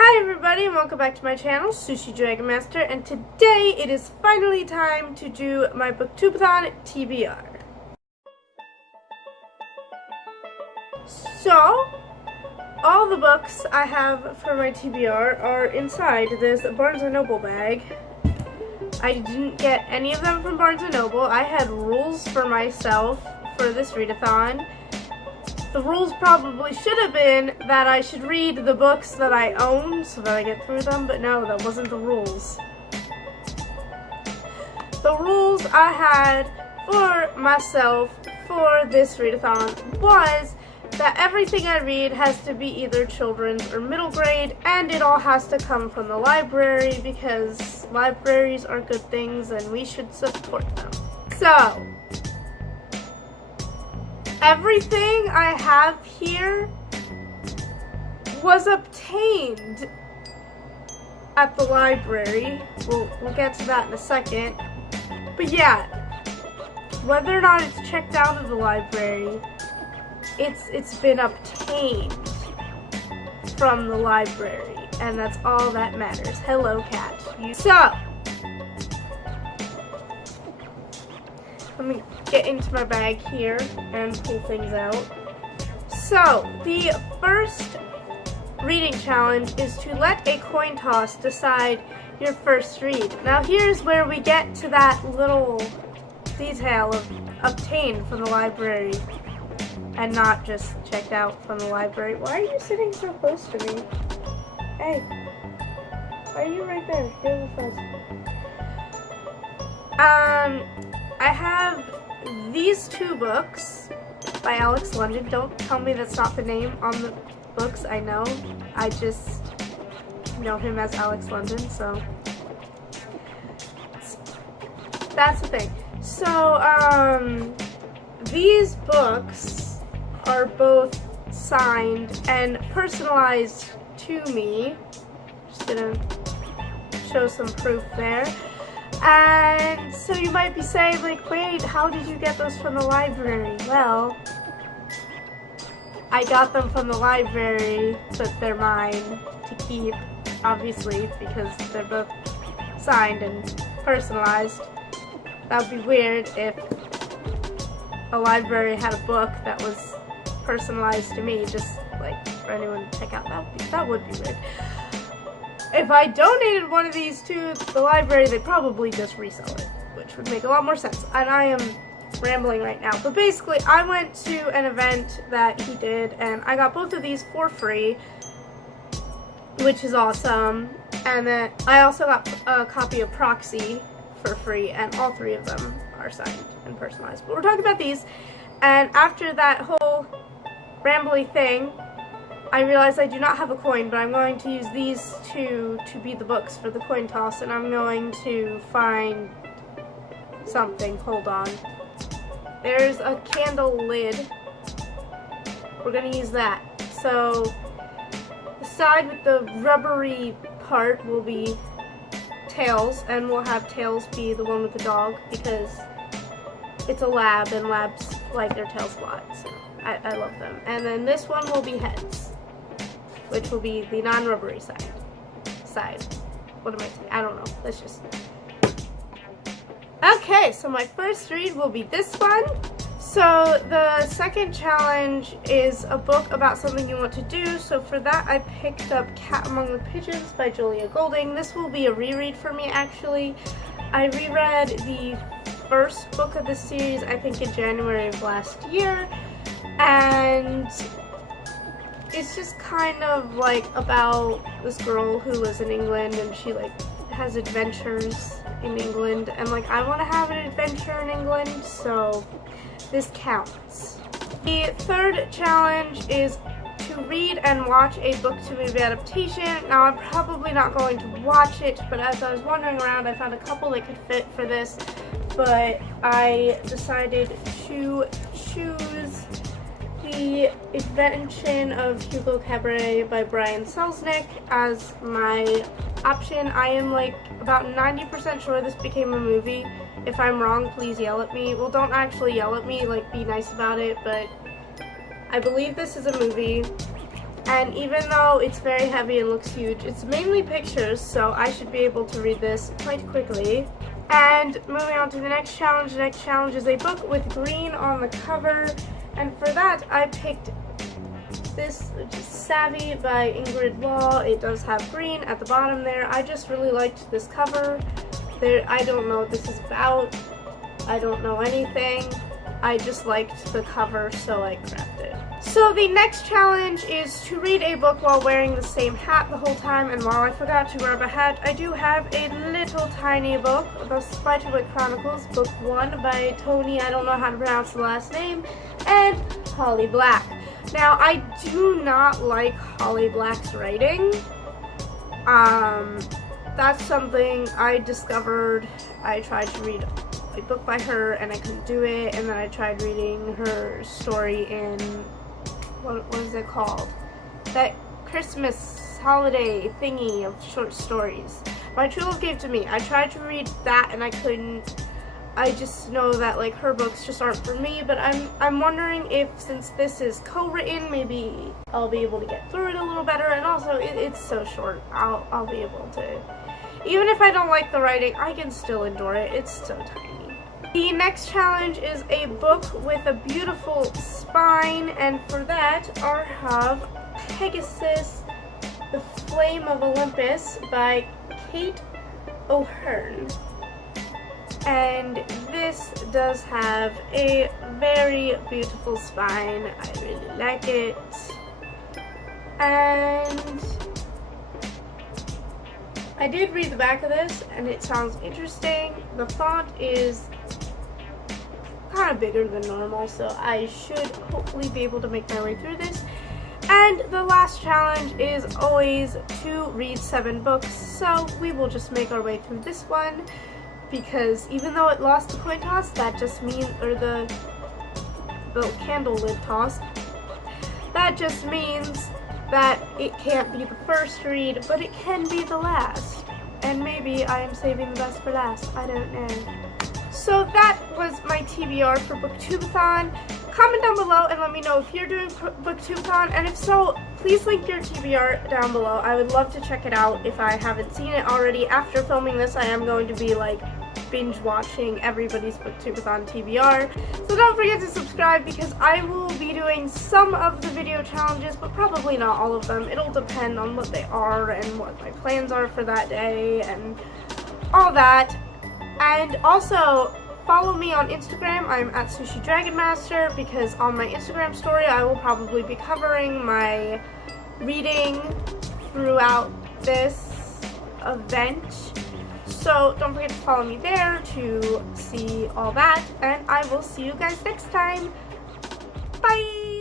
Hi everybody and welcome back to my channel, sushidragonmaster, and today it is finally time to do my Booktube-A-Thon TBR. So, all the books I have for my TBR are inside this Barnes & Noble bag. I didn't get any of them from Barnes & Noble. I had rules for myself for this readathon. The rules probably should have been that I should read the books that I own so that I get through them, but no, that wasn't the rules. The rules I had for myself for this readathon was that everything I read has to be either children's or middle grade, and it all has to come from the library because libraries are good things and we should support them. So, everything I have here was obtained at the library. We'll get to that in a second. But yeah, whether or not it's checked out of the library, it's been obtained from the library, and that's all that matters. Hello, cat. So, let me get into my bag here and pull things out. So, the first reading challenge is to let a coin toss decide your first read. Now here's where we get to that little detail of obtained from the library and not just checked out from the library. Why are you sitting so close to me? Hey, why are you right there? Here's the fuzz. I have these two books by Alex London. Don't tell me that's not the name on the books. I know. I just know him as Alex London, so that's the thing. So, these books are both signed and personalized to me. Just gonna show some proof there. And so you might be saying, like, wait, how did you get those from the library? Well, I got them from the library, but they're mine to keep, obviously, because they're both signed and personalized. That would be weird if a library had a book that was personalized to me, just like for anyone to check out. That would be weird. If I donated one of these to the library, they'd probably just resell it, which would make a lot more sense. And I am rambling right now. But basically, I went to an event that he did, and I got both of these for free, which is awesome. And then I also got a copy of Proxy for free, and all three of them are signed and personalized. But we're talking about these, and after that whole rambly thing, I realized I do not have a coin, but I'm going to use these two to be the books for the coin toss, and I'm going to find something. Hold on. There's a candle lid. We're going to use that. So, the side with the rubbery part will be Tails, and we'll have Tails be the one with the dog, because it's a lab, and labs like their tails a lot, so I love them. And then this one will be Heads, which will be the non-rubbery side. What am I saying? I don't know. Let's just... Okay, so my first read will be this one. So the second challenge is a book about something you want to do. So for that, I picked up Cat Among the Pigeons by Julia Golding. This will be a reread for me, actually. I reread the first book of this series, I think in January of last year. And it's just kind of like about this girl who lives in England, and she like has adventures in England, and like I want to have an adventure in England, so this counts. The third challenge is to read and watch a book to movie adaptation. Now I'm probably not going to watch it, but as I was wandering around I found a couple that could fit for this, but I decided to choose The Invention of Hugo Cabaret by Brian Selznick as my option. I am like about 90% sure this became a movie. If I'm wrong, please yell at me. Well, don't actually yell at me, like be nice about it, but I believe this is a movie. And even though it's very heavy and looks huge, it's mainly pictures, so I should be able to read this quite quickly. And moving on to the next challenge is a book with green on the cover. And for that, I picked this, which is Savvy by Ingrid Law. It does have green at the bottom there. I just really liked this cover. I don't know what this is about. I don't know anything. I just liked the cover, so I grabbed it. So the next challenge is to read a book while wearing the same hat the whole time, and while I forgot to grab a hat, I do have a little tiny book, The Spiderwick Chronicles, Book 1 by Tony, I don't know how to pronounce the last name, and Holly Black. Now, I do not like Holly Black's writing. That's something I discovered. I tried to read a book by her and I couldn't do it, and then I tried reading her story in, what is it called? That Christmas holiday thingy of short stories. My True Love Gave to Me. I tried to read that and I couldn't. I just know that like her books just aren't for me, but I'm wondering if, since this is co-written, maybe I'll be able to get through it a little better, and also it's so short, I'll be able to. Even if I don't like the writing, I can still endure it. It's so tiny. The next challenge is a book with a beautiful spine, and for that I have Pegasus, The Flame of Olympus by Kate O'Hearn. And this does have a very beautiful spine. I really like it. And I did read the back of this, and it sounds interesting. The font is kind of bigger than normal, so I should hopefully be able to make my way through this. And the last challenge is always to read 7 books, so we will just make our way through this one, because even though it lost the coin toss, that just means, or the candle lid toss, that just means that it can't be the first read, but it can be the last. And maybe I am saving the best for last, I don't know. So that was my TBR for Booktube-A-Thon. Comment down below and let me know if you're doing Booktube-A-Thon, and if so, please link your TBR down below. I would love to check it out if I haven't seen it already. After filming this, I am going to be like binge watching everybody's Booktube-A-Thon TBR. So don't forget to subscribe, because I will be doing some of the video challenges, but probably not all of them. It'll depend on what they are and what my plans are for that day and all that. And also, follow me on Instagram. I'm at sushidragonmaster, because on my Instagram story I will probably be covering my reading throughout this event. So don't forget to follow me there to see all that, and I will see you guys next time. Bye!